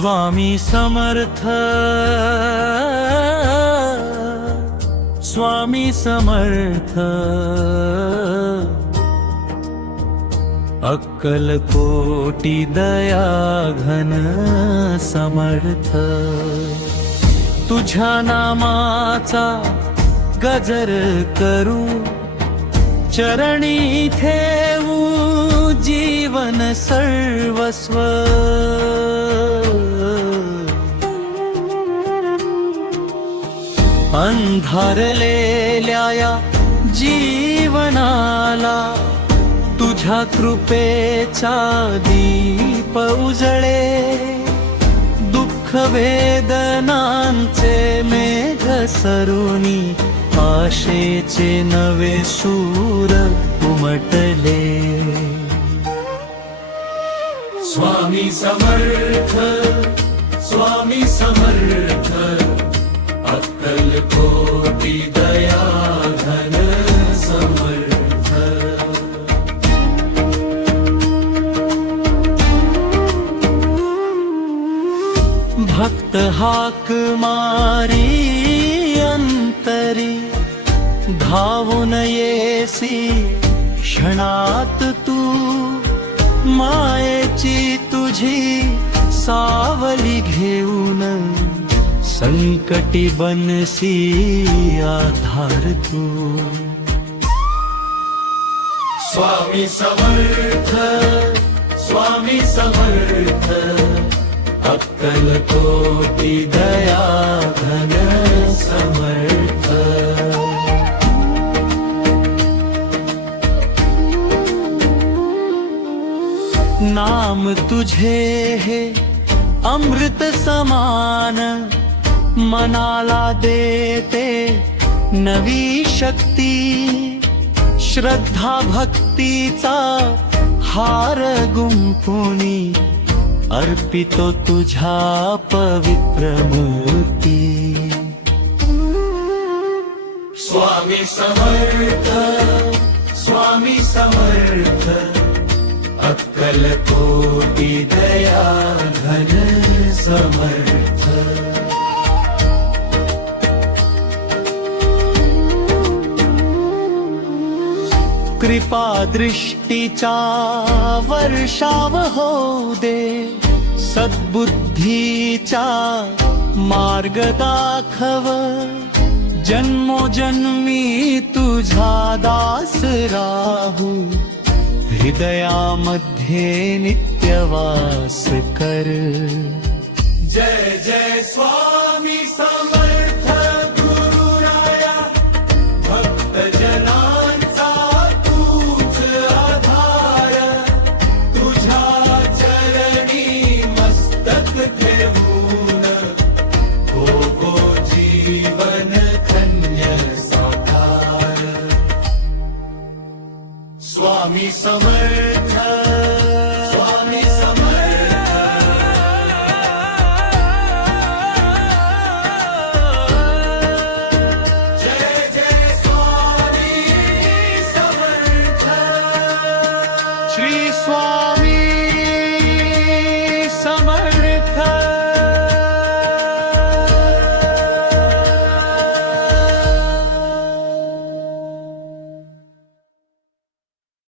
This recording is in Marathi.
स्वामी समर्थ, स्वामी समर्थ, अक्कलकोटी दया घन समर्थ। तुझ्या नामाचा गजर करू, चरणी ठेवू जीवन सर्वस्व। अंधारलेल्या या जीवनाला तुझ्या कृपेचा दीप उजळे। दुःख वेदनांचे मेघ सरुनी, आशेचे नवे सूर उमटले। स्वामी समर्थ, स्वामी समर्थ, अक्कलकोटी दया घन समर्थ। भक्त हाक मारी अंतरी, धावून येसी क्षणात तू। मायेची तुझी सावली घेऊन, संकटी बनसी आधार तू। स्वामी समर्थ, स्वामी समर्थ, अक्कलकोटी दया घन समर्थ। नाम तुझे हे अमृत समान, मनाला देते नवी शक्ती। श्रद्धा भक्तीचा हार गुंफुनी, अर्पितो तुझ्या पवित्र मूर्ती। स्वामी समर्थ, स्वामी समर्थ, अक्कलकोटी दया घन समर्थ। कृपा दृष्टीचा वर्षाव होऊ दे, सद्बुद्धीचा मार्ग दाखव। जन्मोजन्मी तुझा दास राहू, हृदयामध्ये नित्यवास कर। जय जय स्वामी समर्थ गुरुराया, भक्त जनांचा तूच आधार। तुझ्या चरणी मस्तक ठेवून, हो गो जीवन धन्य साकार। स्वामी समर्थ, स्वामी समर्थ, जय जय स्वामी समर्थ। श्री स्वामी